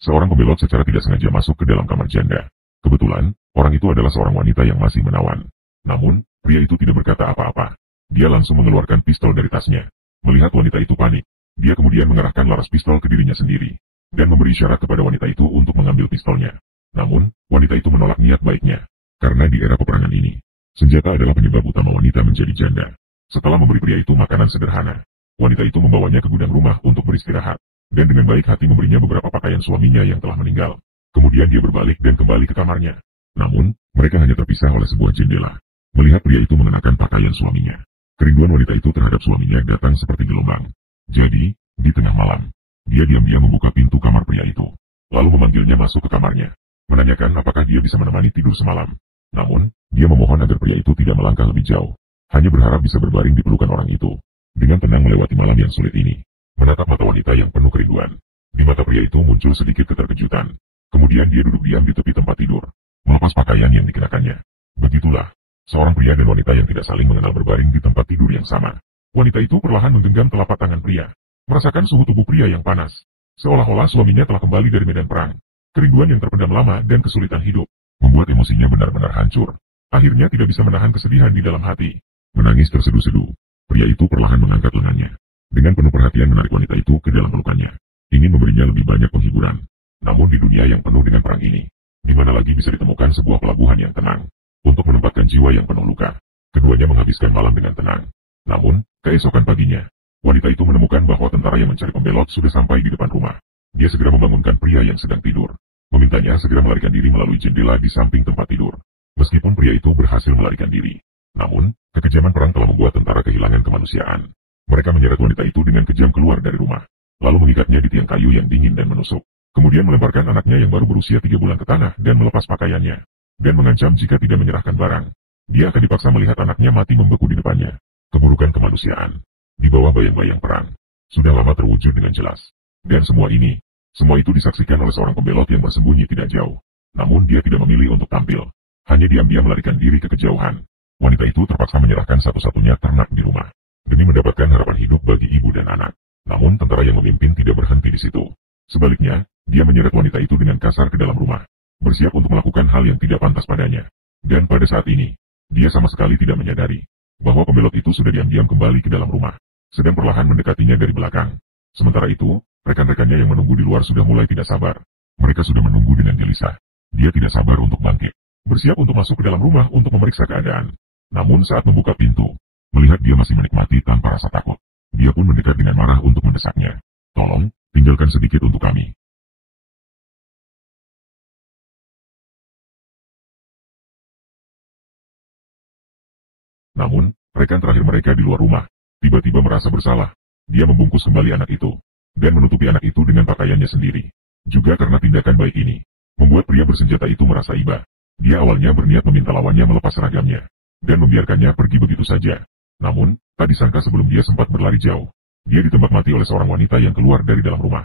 Seorang pembelot secara tidak sengaja masuk ke dalam kamar janda. Kebetulan, orang itu adalah seorang wanita yang masih menawan. Namun, pria itu tidak berkata apa-apa. Dia langsung mengeluarkan pistol dari tasnya. Melihat wanita itu panik, dia kemudian mengarahkan laras pistol ke dirinya sendiri, dan memberi isyarat kepada wanita itu untuk mengambil pistolnya. Namun, wanita itu menolak niat baiknya. Karena di era peperangan ini, senjata adalah penyebab utama wanita menjadi janda. Setelah memberi pria itu makanan sederhana, wanita itu membawanya ke gudang rumah untuk beristirahat, dan dengan baik hati memberinya beberapa pakaian suaminya yang telah meninggal. Kemudian dia berbalik dan kembali ke kamarnya. Namun, mereka hanya terpisah oleh sebuah jendela. Melihat pria itu mengenakan pakaian suaminya, kerinduan wanita itu terhadap suaminya datang seperti gelombang. Jadi, di tengah malam, dia diam-diam membuka pintu kamar pria itu, lalu memanggilnya masuk ke kamarnya, menanyakan apakah dia bisa menemani tidur semalam. Namun, dia memohon agar pria itu tidak melangkah lebih jauh, hanya berharap bisa berbaring di pelukan orang itu, dengan tenang melewati malam yang sulit ini. Menatap mata wanita yang penuh kerinduan, di mata pria itu muncul sedikit keterkejutan. Kemudian dia duduk diam di tepi tempat tidur, melepas pakaian yang dikenakannya. Begitulah, seorang pria dan wanita yang tidak saling mengenal berbaring di tempat tidur yang sama. Wanita itu perlahan menggenggam telapak tangan pria, merasakan suhu tubuh pria yang panas, seolah-olah suaminya telah kembali dari medan perang. Kerinduan yang terpendam lama dan kesulitan hidup, membuat emosinya benar-benar hancur. Akhirnya tidak bisa menahan kesedihan di dalam hati. Menangis terseduh-seduh, pria itu perlahan mengangkat lengannya. Dengan penuh perhatian menarik wanita itu ke dalam pelukannya, ingin memberinya lebih banyak penghiburan. Namun di dunia yang penuh dengan perang ini, di mana lagi bisa ditemukan sebuah pelabuhan yang tenang, untuk menempatkan jiwa yang penuh luka. Keduanya menghabiskan malam dengan tenang. Namun, keesokan paginya, wanita itu menemukan bahwa tentara yang mencari pembelot sudah sampai di depan rumah. Dia segera membangunkan pria yang sedang tidur, memintanya segera melarikan diri melalui jendela di samping tempat tidur. Meskipun pria itu berhasil melarikan diri, namun, kekejaman perang telah membuat tentara kehilangan kemanusiaan. Mereka menyeret wanita itu dengan kejam keluar dari rumah, lalu mengikatnya di tiang kayu yang dingin dan menusuk. Kemudian melemparkan anaknya yang baru berusia 3 bulan ke tanah dan melepas pakaiannya, dan mengancam jika tidak menyerahkan barang, dia akan dipaksa melihat anaknya mati membeku di depannya. Keburukan kemanusiaan, di bawah bayang-bayang perang, sudah lama terwujud dengan jelas. Dan semua itu disaksikan oleh seorang pembelot yang bersembunyi tidak jauh. Namun dia tidak memilih untuk tampil, hanya diam-diam melarikan diri ke kejauhan. Wanita itu terpaksa menyerahkan satu-satunya ternak di rumah, demi mendapatkan harapan hidup bagi ibu dan anak. Namun tentara yang memimpin tidak berhenti di situ. Sebaliknya, dia menyeret wanita itu dengan kasar ke dalam rumah, bersiap untuk melakukan hal yang tidak pantas padanya. Dan pada saat ini, dia sama sekali tidak menyadari bahwa pembelot itu sudah diam-diam kembali ke dalam rumah, sedang perlahan mendekatinya dari belakang. Sementara itu, rekan-rekannya yang menunggu di luar sudah mulai tidak sabar. Mereka sudah menunggu dengan gelisah. Dia tidak sabar untuk bangkit, bersiap untuk masuk ke dalam rumah untuk memeriksa keadaan. Namun saat membuka pintu, melihat dia masih menikmati tanpa rasa takut, dia pun mendekat dengan marah untuk mendesaknya. Tolong, tinggalkan sedikit untuk kami. Namun, rekan terakhir mereka di luar rumah, tiba-tiba merasa bersalah. Dia membungkus kembali anak itu, dan menutupi anak itu dengan pakaiannya sendiri. Juga karena tindakan baik ini, membuat pria bersenjata itu merasa iba. Dia awalnya berniat meminta lawannya melepas seragamnya, dan membiarkannya pergi begitu saja. Namun, tak disangka sebelum dia sempat berlari jauh, dia ditembak mati oleh seorang wanita yang keluar dari dalam rumah.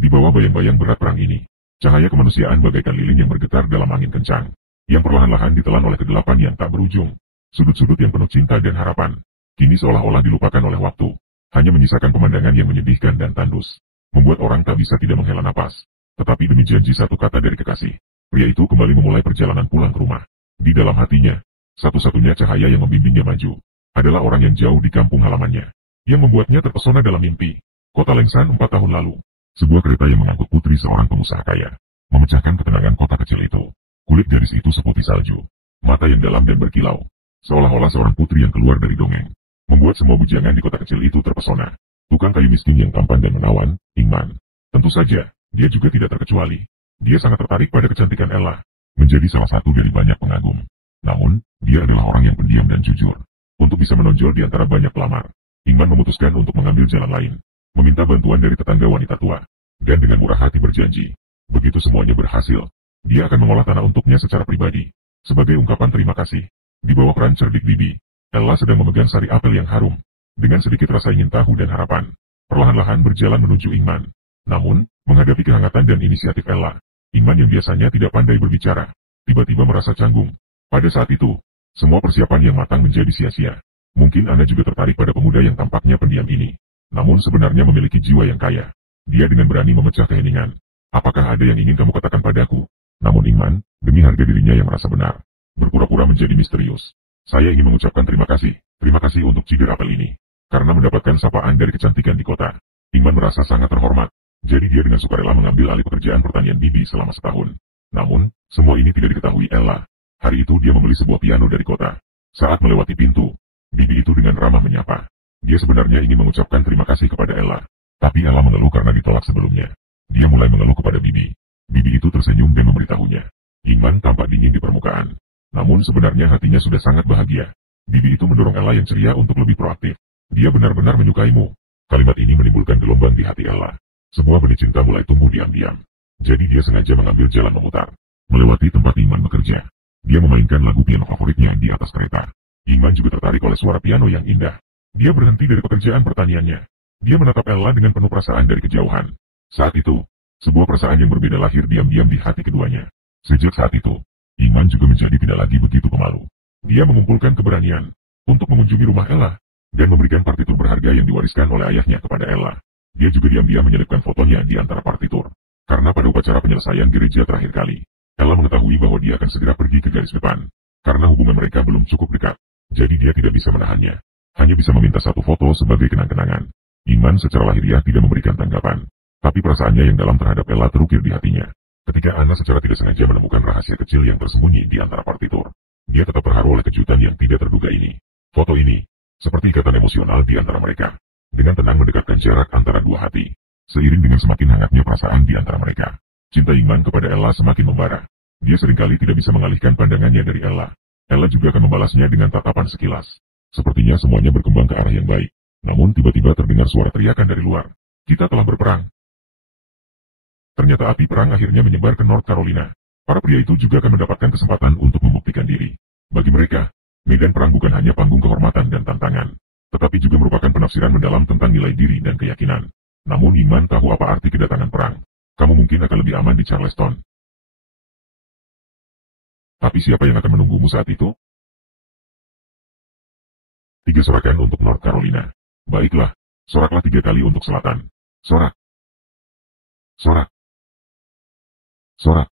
Di bawah bayang-bayang berat perang ini, cahaya kemanusiaan bagaikan lilin yang bergetar dalam angin kencang, yang perlahan-lahan ditelan oleh kegelapan yang tak berujung. Sudut-sudut yang penuh cinta dan harapan, kini seolah-olah dilupakan oleh waktu, hanya menyisakan pemandangan yang menyedihkan dan tandus, membuat orang tak bisa tidak menghela napas. Tetapi demi janji satu kata dari kekasih, pria itu kembali memulai perjalanan pulang ke rumah. Di dalam hatinya, satu-satunya cahaya yang membimbingnya maju, adalah orang yang jauh di kampung halamannya, yang membuatnya terpesona dalam mimpi. Kota Lengsan 4 tahun lalu, sebuah kereta yang mengangkut putri seorang pengusaha kaya, memecahkan ketenangan kota kecil itu. Kulit gadis itu seputih salju, mata yang dalam dan berkilau, seolah-olah seorang putri yang keluar dari dongeng, membuat semua bujangan di kota kecil itu terpesona. Tukang kayu miskin yang tampan dan menawan, Ingman. Tentu saja, dia juga tidak terkecuali. Dia sangat tertarik pada kecantikan Ella, menjadi salah satu dari banyak pengagum. Namun, dia adalah orang yang pendiam dan jujur. Untuk bisa menonjol di antara banyak pelamar, Ingman memutuskan untuk mengambil jalan lain, meminta bantuan dari tetangga wanita tua, dan dengan murah hati berjanji, begitu semuanya berhasil, dia akan mengolah tanah untuknya secara pribadi. Sebagai ungkapan terima kasih, di bawah peran cerdik bibi, Ella sedang memegang sari apel yang harum. Dengan sedikit rasa ingin tahu dan harapan, perlahan-lahan berjalan menuju Ingman. Namun, menghadapi kehangatan dan inisiatif Ella, Ingman yang biasanya tidak pandai berbicara, tiba-tiba merasa canggung. Pada saat itu, semua persiapan yang matang menjadi sia-sia. Mungkin Anda juga tertarik pada pemuda yang tampaknya pendiam ini, namun sebenarnya memiliki jiwa yang kaya. Dia dengan berani memecah keheningan. Apakah ada yang ingin kamu katakan padaku? Namun Ingman, demi harga dirinya yang merasa benar, berpura-pura menjadi misterius. Saya ingin mengucapkan terima kasih. Terima kasih untuk cider apel ini. Karena mendapatkan sapaan dari kecantikan di kota. Ingman merasa sangat terhormat. Jadi dia dengan sukarela mengambil alih pekerjaan pertanian Bibi selama setahun. Namun, semua ini tidak diketahui Ella. Hari itu dia membeli sebuah piano dari kota. Saat melewati pintu, Bibi itu dengan ramah menyapa. Dia sebenarnya ingin mengucapkan terima kasih kepada Ella. Tapi Ella mengeluh karena ditolak sebelumnya. Dia mulai mengeluh kepada Bibi. Bibi itu tersenyum dan memberitahunya. Ingman tampak dingin di permukaan. Namun sebenarnya hatinya sudah sangat bahagia. Bibi itu mendorong Ella yang ceria untuk lebih proaktif. Dia benar-benar menyukaimu. Kalimat ini menimbulkan gelombang di hati Ella. Sebuah benih cinta mulai tumbuh diam-diam. Jadi dia sengaja mengambil jalan memutar. Melewati tempat Ingman bekerja. Dia memainkan lagu piano favoritnya di atas kereta. Ingman juga tertarik oleh suara piano yang indah. Dia berhenti dari pekerjaan pertaniannya. Dia menatap Ella dengan penuh perasaan dari kejauhan. Saat itu, sebuah perasaan yang berbeda lahir diam-diam di hati keduanya. Sejak saat itu, Ingman juga menjadi tidak lagi begitu pemalu. Dia mengumpulkan keberanian untuk mengunjungi rumah Ella dan memberikan partitur berharga yang diwariskan oleh ayahnya kepada Ella. Dia juga diam-diam menyelipkan fotonya di antara partitur. Karena pada upacara penyelesaian gereja terakhir kali, Ella mengetahui bahwa dia akan segera pergi ke garis depan. Karena hubungan mereka belum cukup dekat, jadi dia tidak bisa menahannya. Hanya bisa meminta satu foto sebagai kenang-kenangan. Ingman secara lahiriah tidak memberikan tanggapan. Tapi perasaannya yang dalam terhadap Ella terukir di hatinya. Ketika Anna secara tidak sengaja menemukan rahasia kecil yang tersembunyi di antara partitur, dia tetap terharu oleh kejutan yang tidak terduga ini. Foto ini, seperti ikatan emosional di antara mereka. Dengan tenang mendekatkan jarak antara dua hati. Seiring dengan semakin hangatnya perasaan di antara mereka, cinta Ingman kepada Ella semakin membara. Dia seringkali tidak bisa mengalihkan pandangannya dari Ella. Ella juga akan membalasnya dengan tatapan sekilas. Sepertinya semuanya berkembang ke arah yang baik. Namun tiba-tiba terdengar suara teriakan dari luar. Kita telah berperang. Ternyata api perang akhirnya menyebar ke North Carolina. Para pria itu juga akan mendapatkan kesempatan untuk membuktikan diri. Bagi mereka, medan perang bukan hanya panggung kehormatan dan tantangan, tetapi juga merupakan penafsiran mendalam tentang nilai diri dan keyakinan. Namun Ingman tahu apa arti kedatangan perang. Kamu mungkin akan lebih aman di Charleston. Tapi siapa yang akan menunggumu saat itu? 3 sorakan untuk North Carolina. Baiklah, soraklah 3 kali untuk selatan. Sorak. Sorak. Sorak.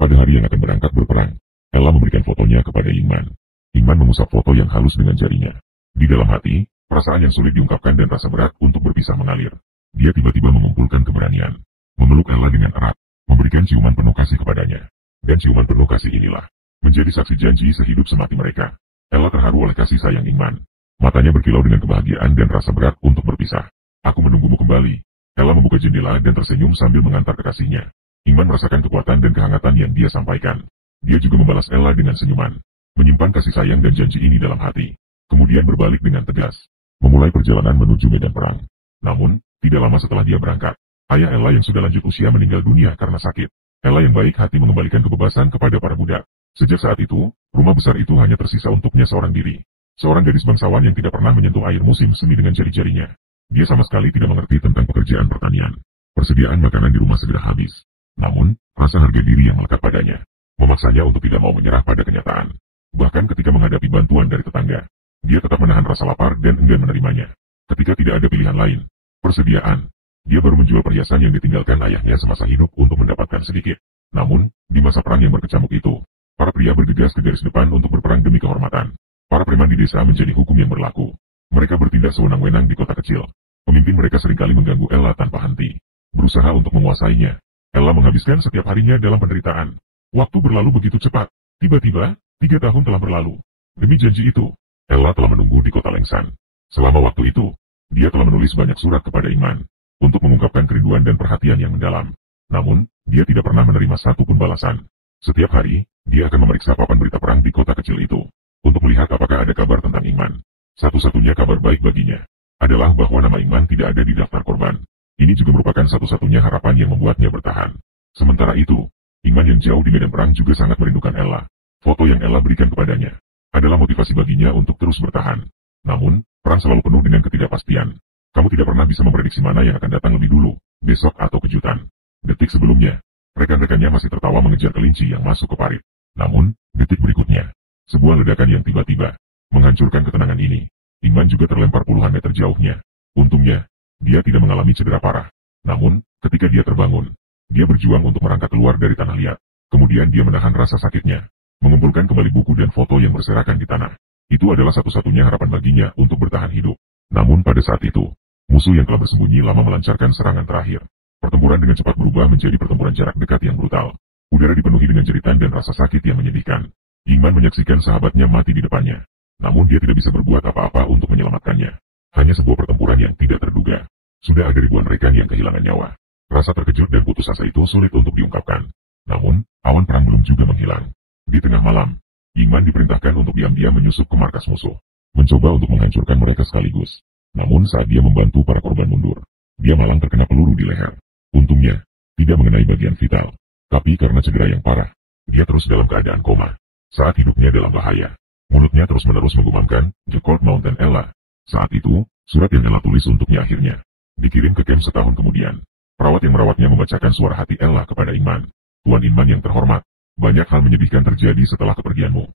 Pada hari yang akan berangkat berperang, Ella memberikan fotonya kepada Ingman. Ingman mengusap foto yang halus dengan jarinya. Di dalam hati, perasaan yang sulit diungkapkan dan rasa berat untuk berpisah mengalir. Dia tiba-tiba mengumpulkan keberanian. Memeluk Ella dengan erat, memberikan ciuman penuh kasih kepadanya. Dan ciuman penuh kasih inilah menjadi saksi janji sehidup semati mereka. Ella terharu oleh kasih sayang Ingman. Matanya berkilau dengan kebahagiaan dan rasa berat untuk berpisah. Aku menunggumu kembali. Ella membuka jendela dan tersenyum sambil mengantar kekasihnya. Ingman merasakan kekuatan dan kehangatan yang dia sampaikan. Dia juga membalas Ella dengan senyuman. Menyimpan kasih sayang dan janji ini dalam hati. Kemudian berbalik dengan tegas. Memulai perjalanan menuju medan perang. Namun, tidak lama setelah dia berangkat, ayah Ella yang sudah lanjut usia meninggal dunia karena sakit. Ella yang baik hati mengembalikan kebebasan kepada para budak. Sejak saat itu, rumah besar itu hanya tersisa untuknya seorang diri. Seorang gadis bangsawan yang tidak pernah menyentuh air musim semi dengan jari-jarinya. Dia sama sekali tidak mengerti tentang pekerjaan pertanian. Persediaan makanan di rumah segera habis. Namun, rasa harga diri yang melekat padanya memaksanya untuk tidak mau menyerah pada kenyataan. Bahkan ketika menghadapi bantuan dari tetangga, dia tetap menahan rasa lapar dan enggan menerimanya. Ketika tidak ada pilihan lain, persediaan, dia baru menjual perhiasan yang ditinggalkan ayahnya semasa hidup untuk mendapatkan sedikit. Namun, di masa perang yang berkecamuk itu, para pria bergegas ke garis depan untuk berperang demi kehormatan. Para preman di desa menjadi hukum yang berlaku. Mereka bertindak sewenang-wenang di kota kecil. Pemimpin mereka seringkali mengganggu Ella tanpa henti. Berusaha untuk menguasainya. Ella menghabiskan setiap harinya dalam penderitaan. Waktu berlalu begitu cepat. Tiba-tiba, 3 tahun telah berlalu. Demi janji itu, Ella telah menunggu di kota Lengsan. Selama waktu itu, dia telah menulis banyak surat kepada Ingman untuk mengungkapkan kerinduan dan perhatian yang mendalam. Namun, dia tidak pernah menerima satu pun balasan. Setiap hari, dia akan memeriksa papan berita perang di kota kecil itu untuk melihat apakah ada kabar tentang Ingman. Satu-satunya kabar baik baginya adalah bahwa nama Ingman tidak ada di daftar korban. Ini juga merupakan satu-satunya harapan yang membuatnya bertahan. Sementara itu, Ingman yang jauh di medan perang juga sangat merindukan Ella. Foto yang Ella berikan kepadanya adalah motivasi baginya untuk terus bertahan. Namun, perang selalu penuh dengan ketidakpastian. Kamu tidak pernah bisa memprediksi mana yang akan datang lebih dulu, besok atau kejutan. Detik sebelumnya, rekan-rekannya masih tertawa mengejar kelinci yang masuk ke parit. Namun, detik berikutnya, sebuah ledakan yang tiba-tiba menghancurkan ketenangan ini. Ingman juga terlempar puluhan meter jauhnya. Untungnya, dia tidak mengalami cedera parah. Namun, ketika dia terbangun, dia berjuang untuk merangkak keluar dari tanah liat. Kemudian dia menahan rasa sakitnya, mengumpulkan kembali buku dan foto yang berserakan di tanah. Itu adalah satu-satunya harapan baginya untuk bertahan hidup. Namun pada saat itu, musuh yang telah bersembunyi lama melancarkan serangan terakhir. Pertempuran dengan cepat berubah menjadi pertempuran jarak dekat yang brutal. Udara dipenuhi dengan jeritan dan rasa sakit yang menyedihkan. Yingman menyaksikan sahabatnya mati di depannya. Namun dia tidak bisa berbuat apa-apa untuk menyelamatkannya. Hanya sebuah pertempuran yang tidak terduga. Sudah ada ribuan rekan yang kehilangan nyawa. Rasa terkejut dan putus asa itu sulit untuk diungkapkan. Namun, awan perang belum juga menghilang. Di tengah malam, Yingman diperintahkan untuk diam-diam menyusup ke markas musuh. Mencoba untuk menghancurkan mereka sekaligus. Namun saat dia membantu para korban mundur, dia malang terkena peluru di leher. Untungnya, tidak mengenai bagian vital. Tapi karena cedera yang parah, dia terus dalam keadaan koma. Saat hidupnya dalam bahaya, mulutnya terus-menerus menggumamkan, "The Cold Mountain Ella." Saat itu, surat yang Ella tulis untuknya akhirnya dikirim ke camp setahun kemudian. Perawat yang merawatnya membacakan suara hati Ella kepada Ingman. "Tuan Inman yang terhormat, banyak hal menyedihkan terjadi setelah kepergianmu.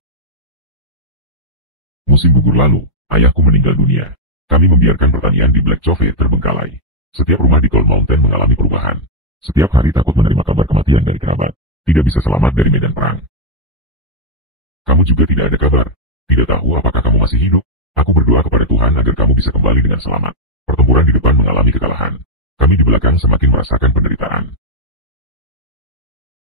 Musim gugur lalu, ayahku meninggal dunia. Kami membiarkan pertanian di Black Cove terbengkalai. Setiap rumah di Cold Mountain mengalami perubahan. Setiap hari takut menerima kabar kematian dari kerabat. Tidak bisa selamat dari medan perang. Kamu juga tidak ada kabar. Tidak tahu apakah kamu masih hidup. Aku berdoa kepada Tuhan agar kamu bisa kembali dengan selamat. Pertempuran di depan mengalami kekalahan. Kami di belakang semakin merasakan penderitaan.